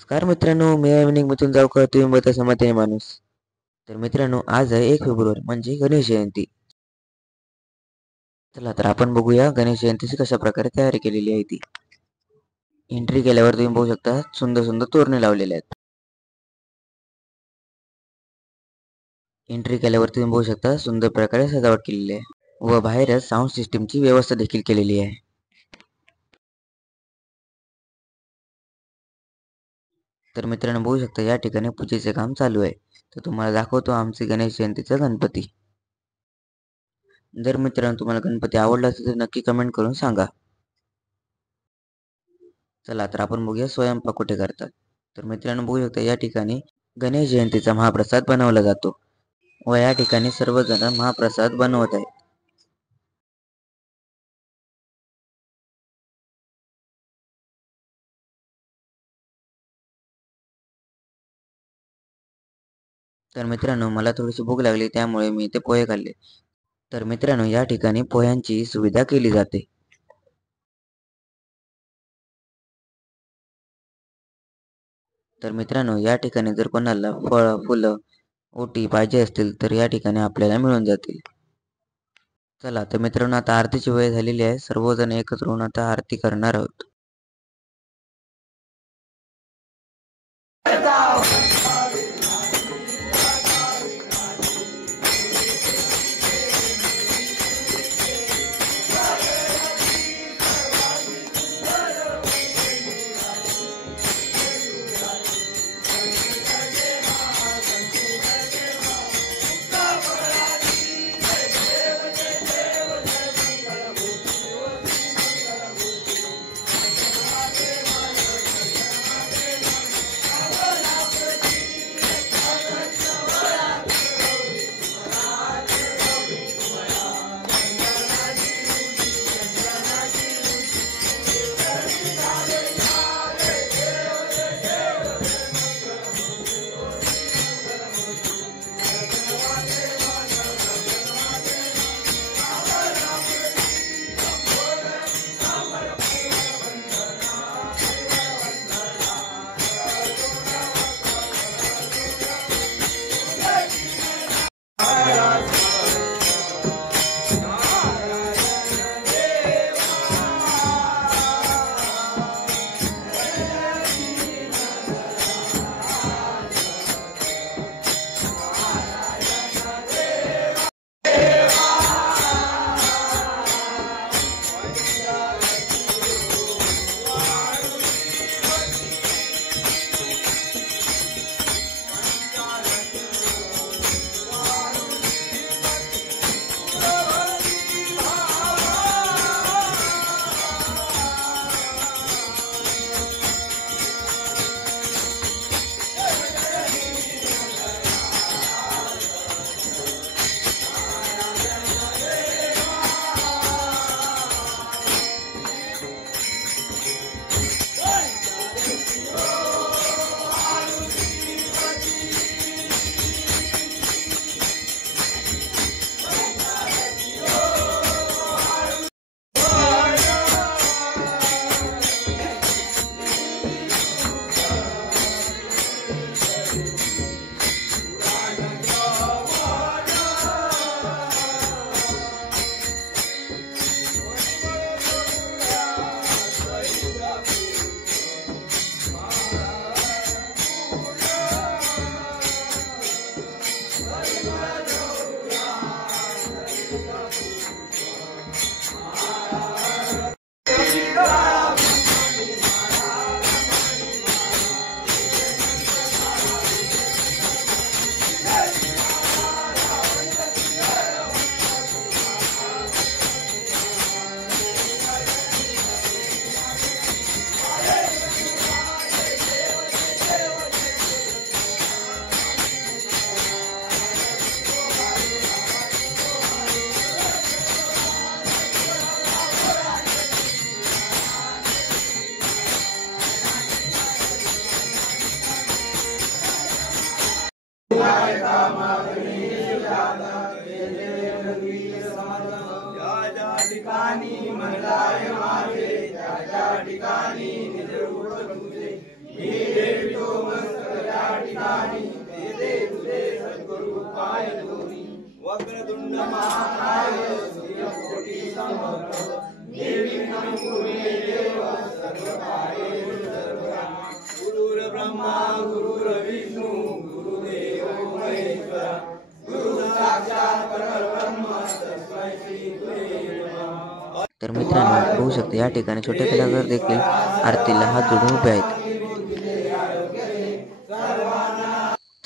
नमस्कार मित्रांनो, मी आहे विनिंग मिथून जावकर. तुम्ही बघता समाधानी माणूस. तर मित्रांनो, आज आहे 1 फेब्रुवारी म्हणजे गणेश जयंती. चला तर आपण बघूया गणेश जयंतीची कशा प्रकारे तयारी केलेली आहे ती. एंट्री केल्यावर तुम्ही बघू शकता सुंदर सुंदर तोरणे लावलेले आहेत. एंट्री केल्यावर तुम्ही बघू शकता सुंदर प्रकारे सजावट केलेली आहे व बाहेरच साऊंड सिस्टीमची व्यवस्था देखील केलेली आहे. तर मित्रांनो बघू शकता या ठिकाणी पूजेचे काम चालू आहे. तर तुम्हाला दाखवतो आमचे गणेश जयंतीचा गणपती. जर मित्रांनो तुम्हाला गणपती आवडला असेल तर नक्की कमेंट करून सांगा. चला तर आपण बघूया स्वयंपाक कुठे करतात. तर मित्रांनो बघू शकता या ठिकाणी गणेश जयंतीचा महाप्रसाद बनवला जातो व या ठिकाणी सर्वजण महाप्रसाद बनवत आहेत. तर मित्रांनो मला थोडीशी भूक लागली त्यामुळे मी इथे पोहे खाल्ले. तर मित्रांनो या ठिकाणी पोह्यांची सुविधा केली जाते. तर मित्रांनो या ठिकाणी जर कोणाला फळ फुलं ओटी पाहिजे असतील तर या ठिकाणी आपल्याला मिळून जातील. चला तर मित्रांनो आता आरतीची वेळ झालेली आहे. सर्वजण एकत्र होऊन आता आरती करणार आहोत. तर मित्रांनो बघू शकता या ठिकाणी छोटे कलाकार देखील आरतीला हात जोडून उभे आहेत.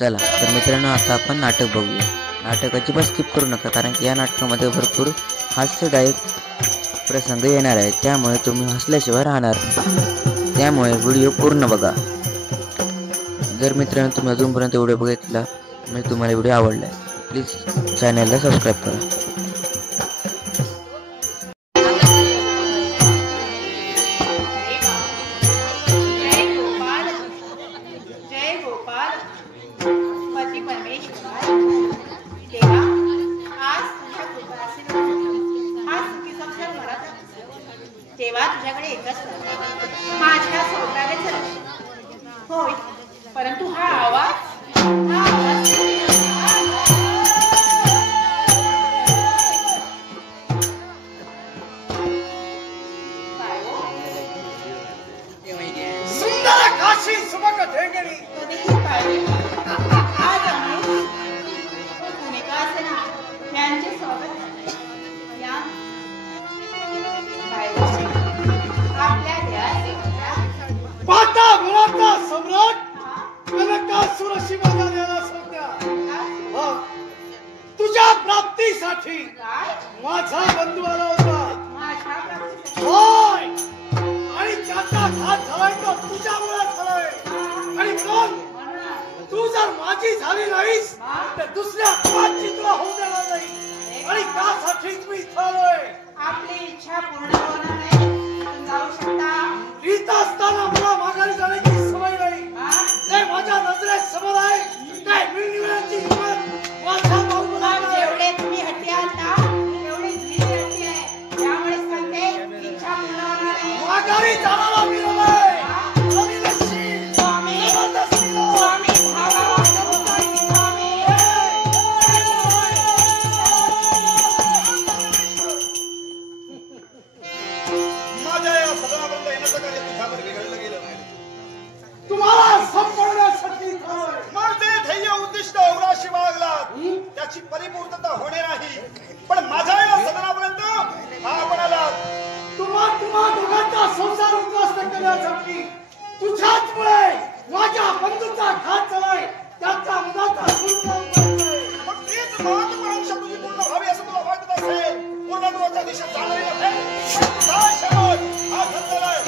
चला तर मित्रांनो आता आपण नाटक बघूया. नाटक अजिबात स्किप करू नका, कारण की या नाटकामध्ये भरपूर हास्यदायक प्रसंग येणार आहेत, त्यामुळे तुम्ही हसल्याशिवाय राहणार नाही. त्यामुळे व्हिडिओ पूर्ण बघा. जर मित्रांनो तुम्ही अजूनपर्यंत व्हिडिओ बघितला म्हणजे तुम्हाला व्हिडिओ आवडला प्लीज चॅनलला सबस्क्राईब करा. तेव्हा तुझ्याकडे एकच माझ्या स्वतःने झालं होय, परंतु हा आवाज सुंदर काशी सुबक ढेंगरी कधीही पाहिजे. आज आम्ही भूमिका असताना यांचे स्वागत या आपल्या पाता मुराता सम्राट कनकासुरशी बघायला सध्या तुझ्या प्राप्तीसाठी माझा बंधू आला होता. होय, आणि त्याचा घात झालाय तो तुझ्यामुळे झालाय. आणि म्हणून तू जर माझी झाली नाहीस तर दुसऱ्या कोणाची तुला होऊ देणार नाही. आणि त्यासाठीच मी इथं आलोय. आपली इच्छा पूर्ण होणार नाही, जाऊ शकता. रीत असताना मला माघारी जाण्याची सवय नाही. जे माझ्या नजरेत समोर आहे काय मिळण्याची हिंमत माझा भाऊ मुलाला जेवढे तुम्ही हट्टी आहात ना तेवढे मी हट्टी आहे. त्यामुळे सांगते इच्छा पूर्ण होणार नाही. माघारी जाणारा मी नाही. स्वामी स्वामी भावा स्वामी माझ्या या सदनापर्यंत येण्याचं कार्य तुझ्यावर बिघडलं गेलं नाही. तुम्हाला संपवण्यासाठी माझे ध्येय उद्दिष्ट एवढाशी मागला त्याची परिपूर्तता होणे नाही. पण माझ्या या सदनापर्यंत आपण आला तुम्हा दोघांचा संसार उद्ध्वस्त करण्यासाठी. तुझ्याचमुळे माझ्या बंधूचा घात झालाय. त्याचा मुलाचा मग तीच महत्त्वाकांक्षा तुझी पूर्ण व्हावी असं तुला वाटत असेल. पूर्णत्वाच्या दिशेत जाणारी हा खंडलाय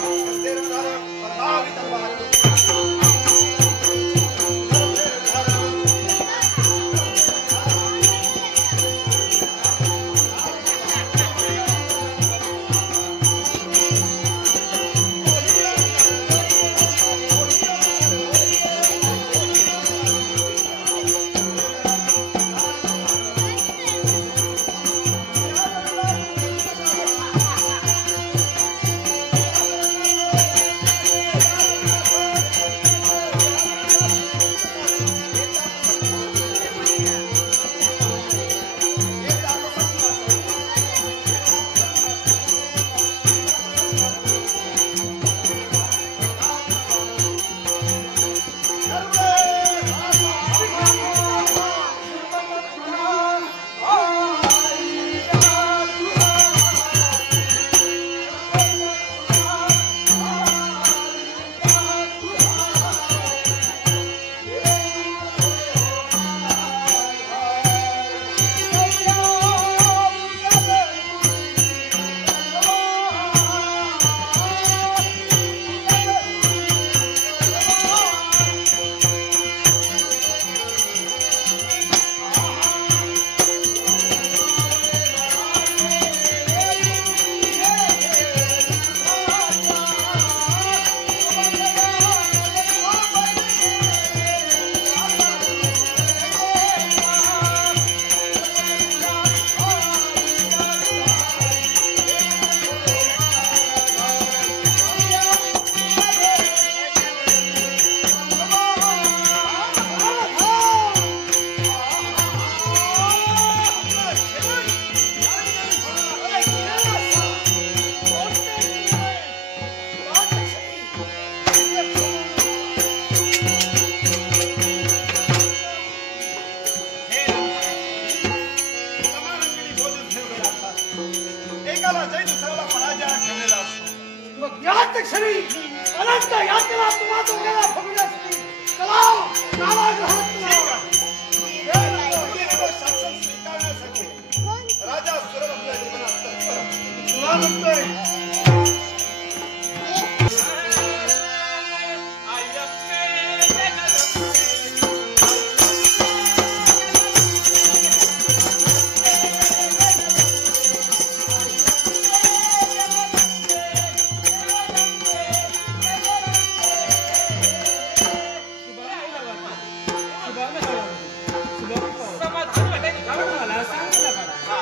म्हणतोय. समाधान वाटायचं गावात मला सांग ना बाळा.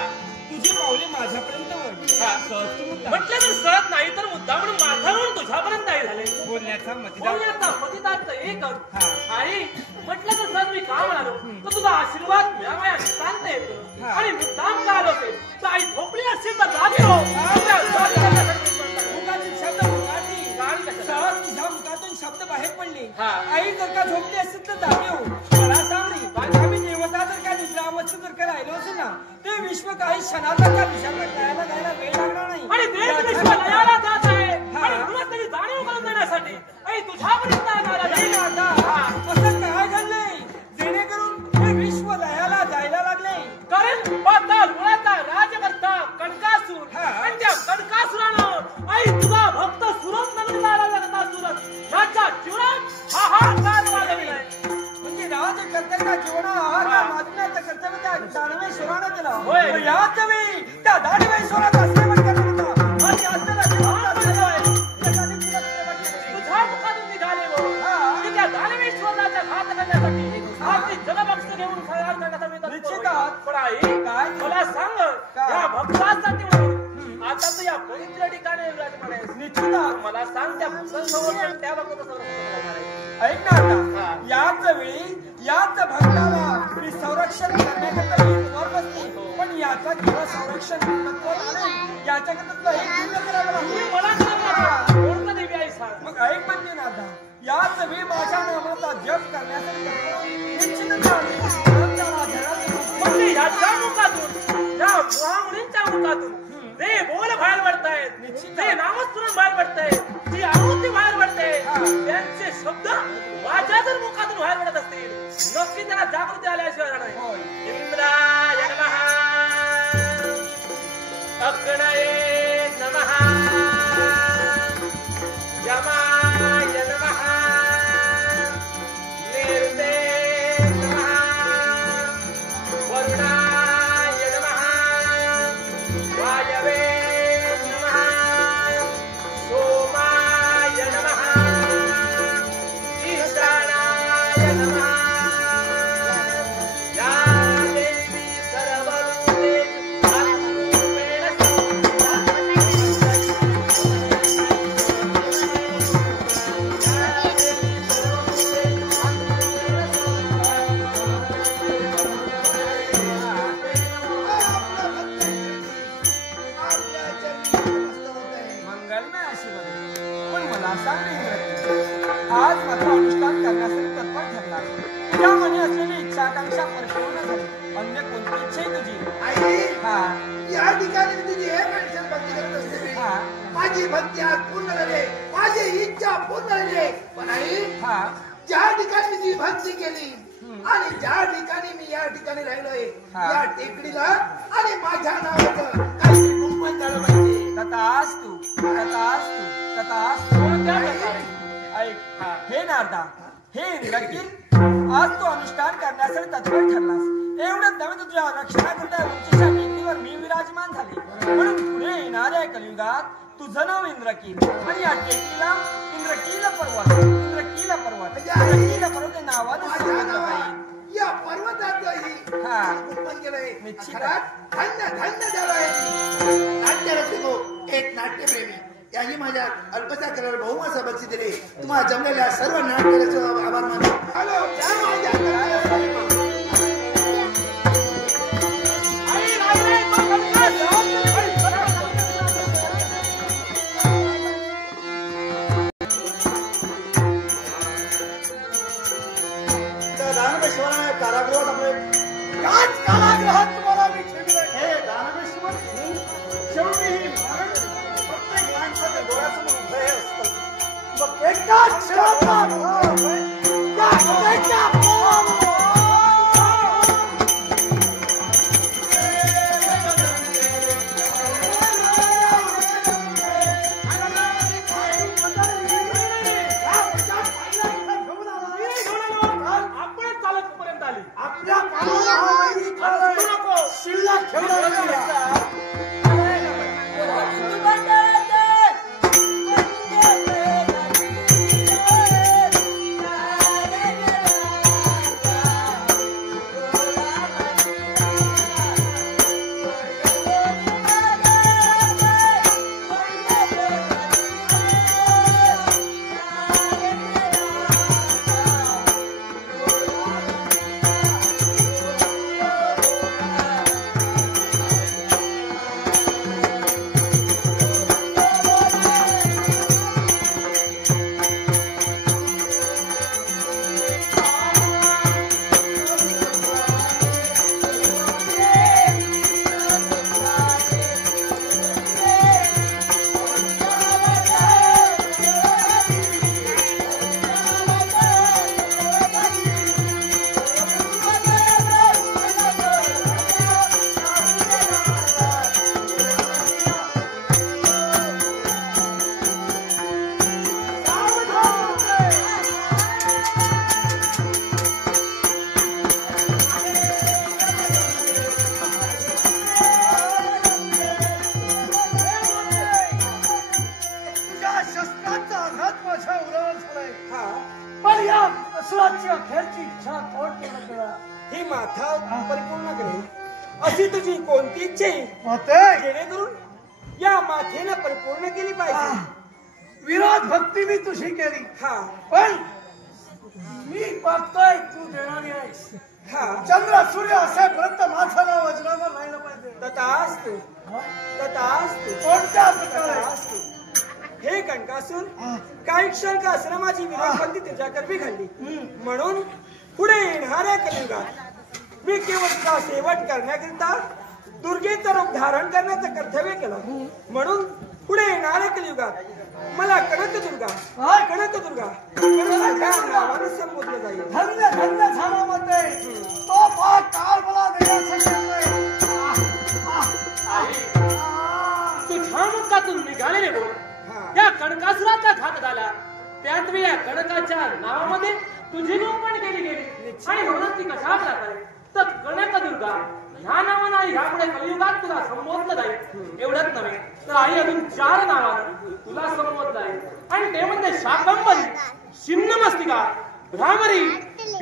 तुझी पावले माझ्यापर्यंत वळली. सहज तू मुद्दाम. म्हटलं तर सहज नाही तर मुद्दा म्हणून माझ्यावरून तुझ्यापर्यंत नाही झाले. बोलण्याचा मतिदार. बोलण्याचा पतितार्थ एकच. हा. आणि म्हटलं तर सहज मी का म्हणालो तर तुझा आशीर्वाद मिळावा या शांत येतो. हा. आणि मुद्दाम का आलो असेल तर आई झोपली असेल तर जागी हो. तुझ्या जागी जाण्यासाठी मी म्हणतो. मुखातून शब्द मुखाती. गाडी कशाला? सहज तुझ्या मुखातून शब्द बाहेर पडले. हा. आई जर का झोपली असेल तर जागे हो. मला सांग रे, आम्ही देवता जर का निद्रा अवस्थेत जर का राहिलो असेल ना ते विश्व काही क्षणाचा त्या विषयाला कळायला जायला वेळ लागणार नाही. आणि देश विश्व लयाला जात आहे. हा. आणि तुला त्याची जाणीव करून देण्यासाठी आई तुझ्यापर्यंत येणार नाही आहे. दादा, हा. असं काय घडलंय जेणेकरून हे विश्व लयाला जायला लागले? कारण पाताळ मुळाचा राजकर्ता कणकासूर हा. आणि त्या कणकासुरानं आई तुझा भक्त सुरत नगर जायला लागता सुरत ह्याच्या जीवनात हाहाकार वाजविलाय. म्हणजे राजकर्त्याच्या जीवनात हा. माजण्याचं कर्तव्य त्या दानवेश्वरानं केलं. होय. पण याच वेळी त्या दानवेश्वराचा सेवन करत होता आणि असलेला जीवन असलेला आहे. त्यासाठी तिला सेवन केलं. तुझ्या मुखातून निघाले हो. हा. की त्या दानवेश्वराचा घात करण्यासाठी आपली जगभक्त घेऊन तयार करण्याचा मी तत्पर निश्चितच. होईल. पण आई काय? मला सांग काय? या भक्तासाठी म्हणून आता तू या पवित्र ठिकाणी विराजमान आहेस. निश्चितच. मला सांग त्या भक्तांचं संरक्षण त्या भक्ताचं संरक्षण करणार आहे. ऐक ना आता, हा. याच वेळी याच भक्ताला मी संरक्षण करण्याकरता मी वर बसते. पण याचा केवळ संरक्षण तत्त्व नाही, याच्याकरता तुला एक पूर्ण करावं तुम्ही लागेल. मला सांगा कोणतं देवी आहे सांग. मग ऐक म्हणजे ना आता, याच वेळी माझ्या नामाचा जप करण्यासाठी निश्चितच आहे. त्याला ध्यानात म्हणजे ह्याच्या मुखातून या मुहामुनींच्या मुखातून ते बोल बाहेर पडतायत, ते नामस्मरण बाहेर पडतायत, जी आहुती बाहेर पडते त्यांचे शब्द माझ्या जर मुखातून बाहेर पडत असतील नक्की त्यांना जागृती आल्याशिवाय राहणार नाही. इंद्राय नमः, अग्नये नमः, यमाय नमः, निर्ते नमः, वरुणाय नमः, वायवे नमः, सोमाय नमः, ईशानाय नमः. या देवी सर्वभूतेषु आत्मरूपेण संस्थिता. आपल्या चरणी नमस्त होत आहे. मंगलमय आशीर्वाद. पण मला सांग इंद्रजी, आज मात्र अनुष्ठान करण्यासाठी तत्पर ठरला. तुझ्या मनी असलेली इच्छा आकांक्षा परिपूर्ण झाली. अन्य कोणती इच्छा आहे तुझी? आई, हा. या ठिकाणी मी तुझी एक अडचण भक्ती करत असते. हा. माझी भक्ती आज पूर्ण झाली, माझी इच्छा पूर्ण झाली. पण आई, हा. ज्या ठिकाणी मी तुझी भक्ती केली आणि ज्या ठिकाणी मी या ठिकाणी राहिलोय हा. या टेकडीला आणि माझ्या नावाचं काहीतरी गुंफण झालं पाहिजे. तथास्तु, तथास्तु, तथास्तु. कोणत्या प्रकारे? ऐक, हे नारदा, हे इंद्रकील, आज तू अनुष्ठान करण्यासाठी तत्पर ठरलास. एवढंच नव्हे तर तुझ्या रक्षणाकरता उंचीच्या टेकडीवर मी विराजमान झाले. म्हणून पुढे येणाऱ्या कलियुगात तुझं नाव इंद्रकील आणि या टेकडीला इंद्रकील पर्वत, इंद्रकील पर्वत, इंद्रकील पर्वत हे नावानं माझ्या संबोधलं नावात जाईल. या पर्वताचंही हा. गुंफण केलंय. निश्चित. खरंच धन्य धन्य झालंय. नाट्य रसिको, एक नाट्यप्रेमी यांनी माझ्या अल्पसा करार बहुमासा बक्षी दिले. तुम्हाला जमलेल्या सर्व नाट्य आभार मानतो. हॅलो, त्या माझ्या आई राहिले तो दानवेश्वराने कारागृहात आपले याच कारागृहात तुम्हाला मी ठेवले. हे दानवेश्वर शेवटी ही मरण प्रत्येक माणसाच्या डोळ्यासमोर उभे असतं. मग एकाच क्षणात ही माथा परिपूर्ण करेल अशी तुझी कोणती इच्छा जेणेकरून या माथेला परिपूर्ण केली पाहिजे. विरोध भक्ती मी तुझी केली हा पण मी बघतोय तू देणारी आहेस. हा चंद्र सूर्य असेपर्यंत माझं नाव वज्रावर राहिलं पाहिजे. तथास्तु तथास्तु कोणत्या प्रकारे तथास्तु. हे कणकासूर काही क्षण का आश्रमाची विरोधबंदी तुझ्या कर्मी घडली म्हणून पुढे येणाऱ्या कलियुगात मी केवळ तुझा शेवट करण्याकरिता दुर्गेचं रूप धारण करण्याचं कर्तव्य केलं. म्हणून पुढे येणाऱ्या कलियुगात मला कनकदुर्गा कनकदुर्गा नावाने संबोधलं जाईल. धन्य धन्य झाला म्हणते तो काळ मला तुझ्या मुखातून निघालेले बोल या कणकासुराचा घात झाला. त्यात मी या कणकाच्या नावामध्ये तुझी पण केली गेली आणि म्हणून ती कशा प्रकारे तर कनकदुर्गा ह्या नावानं आई ह्यापुढे कलियुगात तुला संबोधलं जाईल. एवढंच नव्हे तर आई अजून 4 नावानं तुला संबोधलं जाईल आणि ते म्हणजे शाकंभरी, छिन्नमस्तिका, भ्रामरी,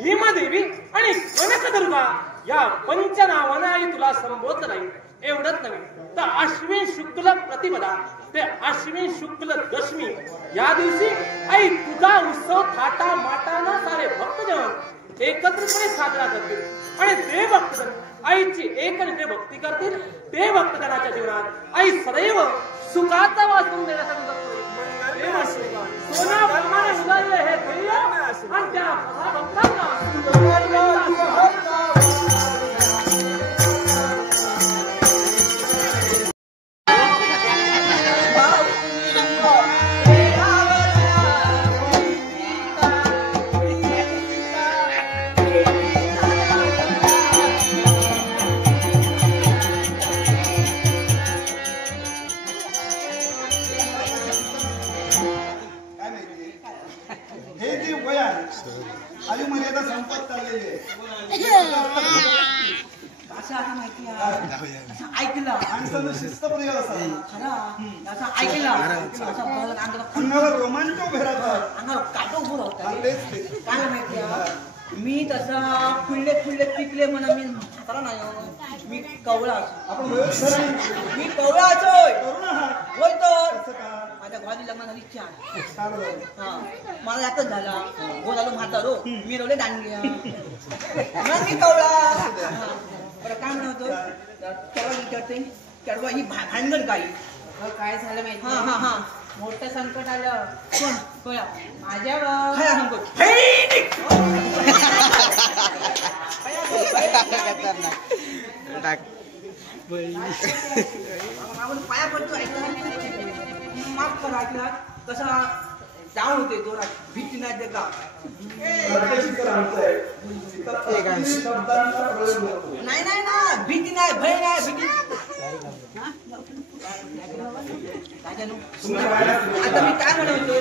भीमादेवी आणि कनकदुर्गा या 5 नावानं आई तुला संबोधलं जाईल. एवढंच नव्हे तर अश्विन शुक्ल प्रतिपदा ते अश्विन शुक्ल दशमी या दिवशी आई तुझा उत्सव थाटा माटानं सारे भक्तजन एकत्रितपणे साजरा करतील आणि ते भक्तजन आईची एकनिष्ठ भक्ती करतील. ते भक्तजनाच्या जीवनात आई सदैव सुखाचा वासून देण्यासाठी सोना प्रमाणे उदारले हे ध्येय आणि त्या भक्तांना आयुर्मर्यादा संपत चाललेली आहे. ऐकलं माणसानं शिस्तप्रिय असावं. असं ऐकलं अंगावर रोमांच उभे राहतात. अंगावर काटो उभं होतं. तेच ते. काय माहिती मी तसा फुलले फुलले पिकले म्हणा मी म्हातारा नाही हो. मी कवळा असो. आपण वयोस्कर मी कवळा असोय करू ना हा. होय तर कसं का? माझ्या भावाची लग्न झाली 4. चालू आहे. हा मला यातच झाला हो झालो म्हातारो मी रवले दांडग्या मग मी कवळा. बरं काय म्हणतो केव्हा विचारते केव्हा ही भानगड काही काय झालं माहिती हा हा हा मोठं संकट आलं. कोण कोया माझ्यावर काय सांगतो पाया पडतो ऐकला माफ करा ऐकला कसा डाऊन होते जोरात भीती नाही देत का नाही नाही ना भीती नाही भय नाही भीती आता मी काय म्हणतो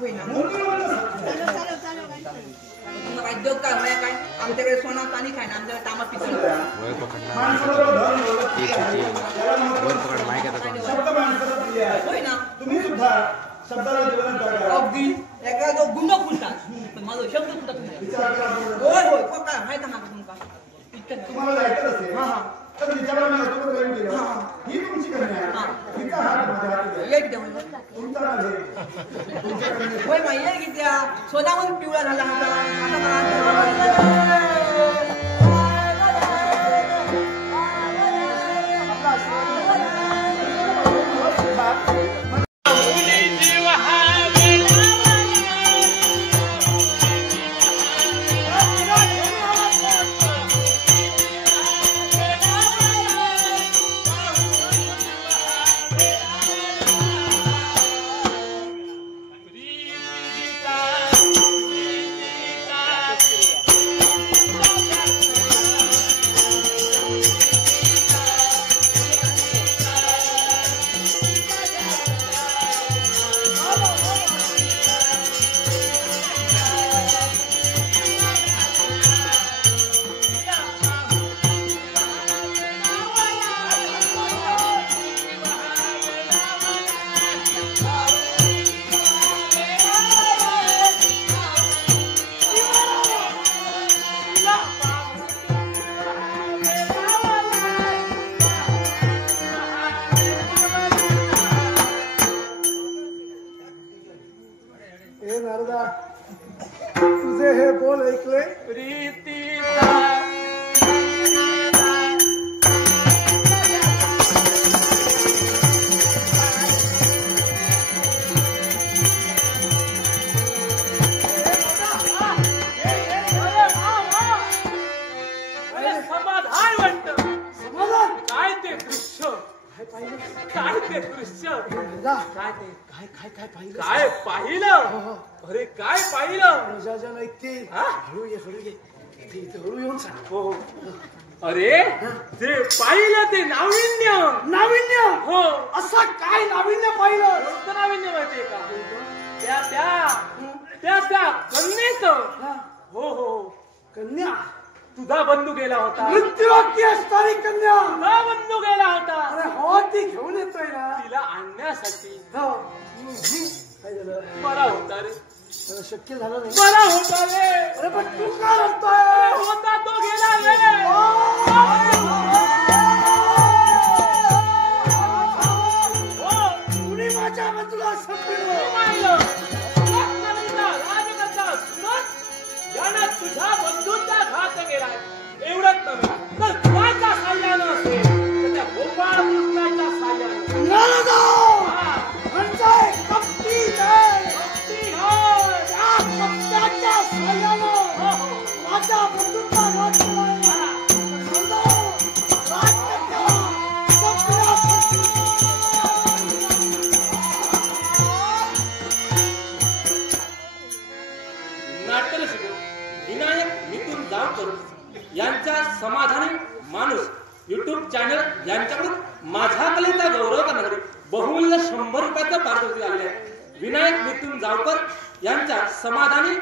होय ना तुम्हाला काय देऊ काय होया काय आमच्याकडे सोना चांदी काय ना आमच्याकडे तांबा पितळ शब्द माणसाला दिले आहेत. होय ना तुम्ही सुद्धा शब्दाला जीवन जगा. अगदी एका जो गुंड फुलतात पण माझा शब्द फुटत नाही विचार करा थोडं. होय होय हो काय माहिती माका तुमका इतकं नाही. तुम्हाला जायचं असेल हा हा तर विचारायला मिळतो तर येऊन गेलं. हा. ही तुमची कन्या हा. आहे. हिचा हात माझ्या हातात आहे. ये किती होय तुमचा नाव हे. तुमच्या कन्या. होय माहिती आहे की त्या स्वतःहून पिवळा झाला होता आता हे नारदा तुझे हे बोल ऐकले समाधान वाटत समाधान काय ते दृश्य काय पाहिलं काय ते दृश्य नारदा काय ते काय काय काय पाहिलं काय पाहिलं अरे काय पाहिलं प्रजाजन ऐकते हा? हळू ये इथे इथे हळू येऊन सांग हो अरे ते पाहिलं ते नाविन्य नाविन्य हो असं काय नाविन्य पाहिलं कोणतं नाविन्य माहितीये का त्या त्या त्या त्या कन्येचं हा, हो हो कन्या तुझा बंधू गेला होता मृत्यूवाक्य असणारी कन्या तुझा बंधू गेला होता अरे हो ती घेऊन येतोय ना तिला आणण्यासाठी हो. काय झालं बरा होता रे अरे शक्य झालं नाही बरा होता रे अरे पण तू काय रडतोय होता तो गेला रे हो कुणी माझ्या बाजूला संपलं पाहिलं रत्नागिरीचा राजकर्ता सुरत यानं तुझ्या बंधूचा घात केलाय एवढंच नव्हे तर तुझ्या साह्यानं असेल तर त्या गोपाळ कृष्णाच्या साह्यानं नारदा हा, म्हणताय कपटी जय भक्ती होय. त्या कपट्याच्या साह्यानं माझ्या बंधूचा घात केलाय. नारदा, राज्य केला. नाट्यरसिक विनायक मिथुन जावकर यांच्या समाधानी माणूस युट्यूब चॅनल यांच्याकडून माझ्या कलेचा गौरव करण्यासाठी बहुमूल्य 100 रुपयाचं पारितोषिक आलेले आहे. विनायक मिथुन जावकर यांच्या समाधानी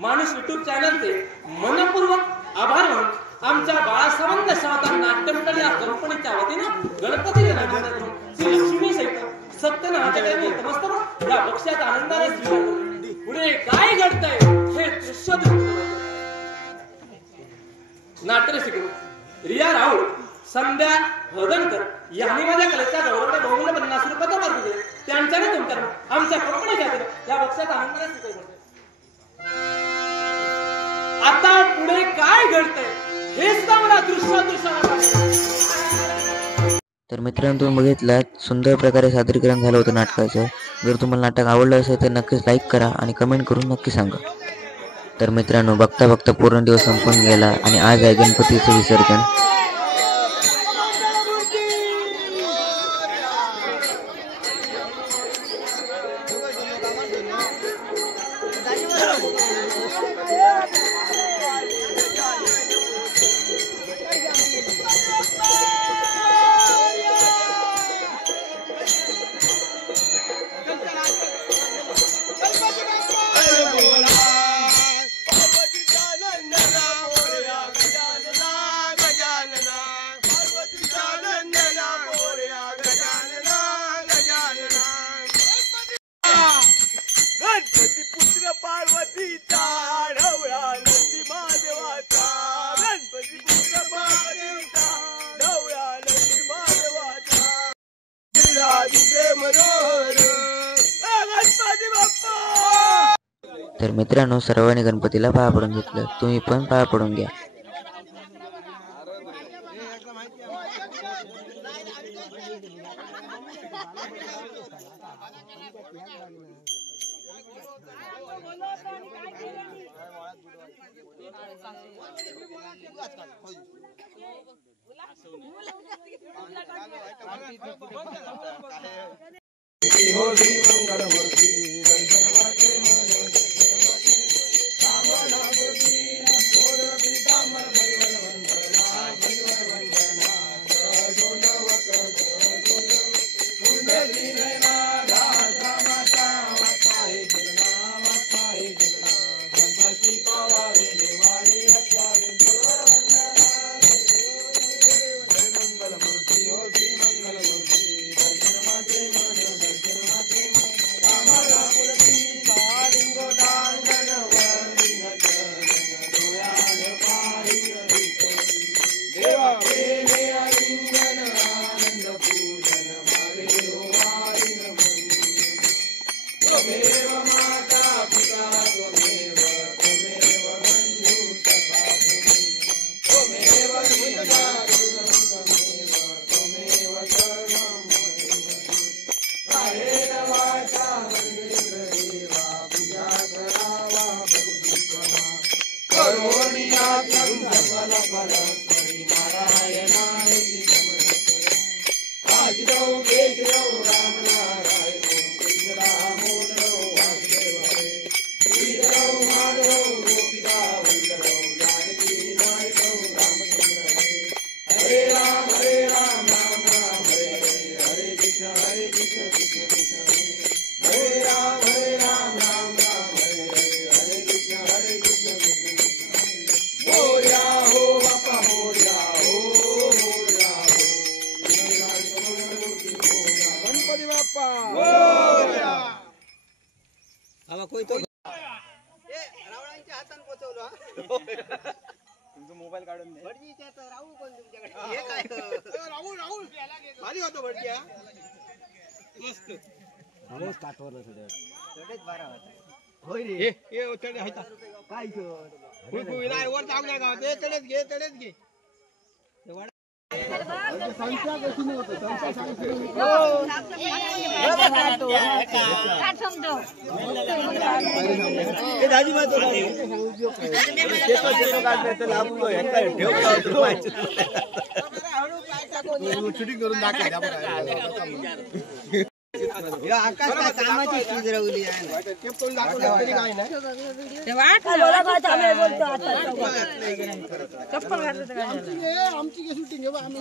माणूस युट्यूब चॅनलचे मनपूर्वक आभार म्हणून आमच्या बाळासावंत सावता नाट्यमंडळ या कंपनीच्या वतीनं गणपती गणपती श्री लक्ष्मी सहित सत्यनारायण यांनी नमस्कार या बक्षाचा आनंदाने स्वीकार करू. पुढे काय घडतंय हे दृश्य नाट्यरसिक रिया राहुल संध्या हळदणकर यांनी माझ्या कलेचा गौरव बहुमूल्य 50 रुपयाचा पारितोषिक दिले. त्यांच्याने तुमच्या आमच्या कंपनीच्या या बक्षाचा आनंदाने स्वीकार करते. आता पुढे काय घडतंय हेच तर मला दृश्य तर मित्रांनो तुम्ही बघितलं सुंदर प्रकारे सादरीकरण झालं होतं नाटकाचं. जर तुम्हाला नाटक आवडलं असेल तर नक्कीच लाईक करा आणि कमेंट करून नक्की सांगा. तर मित्रांनो बघता बघता पूर्ण दिवस संपून गेला आणि आज आहे गणपतीचं विसर्जन. पार्वतीचा ढवळा नंदी महादेवाचा गणपती पुत्र पार्वतीचा ढवळा नंदी महादेवाचा दिसे मनोहर गणपती बाप्पा. तर मित्रांनो सर्वांनी गणपतीला पाया पडून घेतलं, तुम्ही पण पाया पडून घ्या. तुमचा मोबाईल काढून दे. राहुल कोण तुमच्याकडे? हे काय? राहुल भारी होतो भटक्या. मस्त. राहुल काटवरला सगळं. तेवढेच 12 होता. होय रे. हे तेवढे आहेत. काय तो? नाही वर जाऊ नका गावात. ते तेवढेच घे, तेवढेच घे. संख्या कशी नाही होत? संख्या सांगतो. हे दाजी मातो शूटिंग करून दाखव. आकाश काय कामाची चीज रवली आहे ना. टेप करून दाखवलं तरी काय नाही. चप्पल घातलं तर काय आमची शूटिंग आहे आम्ही